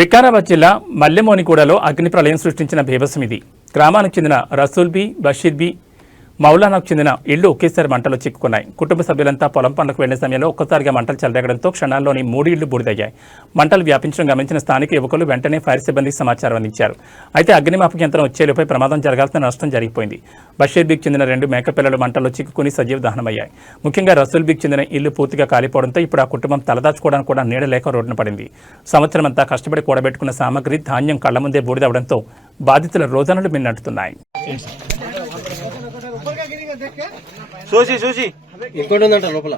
వికారాబాద్ జిల్లా మల్లెమోనిగూడలో అగ్ని ప్రళయం సృష్టించిన భీభత్సం ఇది. గ్రామానికి చెందిన రసూల్ బి బషీర్ బి మౌలానాకు చెందిన ఇళ్ళు ఒకేసారి మంటలు చిక్కుకున్నాయి. కుటుంబ సభ్యులంతా పొలం పనులకు వెళ్ళిన సమయంలో ఒక్కసారిగా మంటలు చెలరేగడంతో క్షణాల్లోని మూడు ఇళ్ళు బూడిదయ్యాయి. మంటలు వ్యాపించడం గమనించిన స్థానిక యువకులు వెంటనే ఫైర్ సిబ్బందికి సమాచారం అందించారు. అయితే అగ్నిమాపక యంత్రం వచ్చేలోపై ప్రమాదం జరగాల్సిన నష్టం జరిగిపోయింది. బషీర్బీకి చెందిన రెండు మేకపిల్లలు మంటల్లో చిక్కుకుని సజీవ దహనమయ్యాయి. ముఖ్యంగా రసూల్బీకి చెందిన ఇల్లు పూర్తిగా కాలిపోవడంతో ఇప్పుడు ఆ కుటుంబం తలదాచుకోవడానికి కూడా నీడ లేక రోడ్డున పడింది. సంవత్సరం అంతా కష్టపడి కూడబెట్టుకున్న సామగ్రి ధాన్యం కళ్ళ ముందే బూడిదవడంతో బాధితుల రోజనలు మిన్నట్టున్నాయి చూసి చూసి. ఇంకోటి ఉందంట లోపల?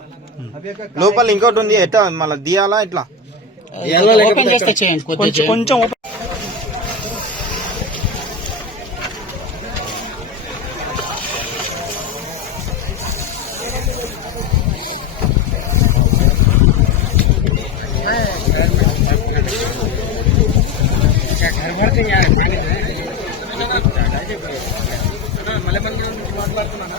లోపల ఇంకోటి ఉంది ఎట్లా మళ్ళీ దియాలా ఇట్లా? మల్లెమన్ కూడా నుంచి మాట్లాడుతున్నాను?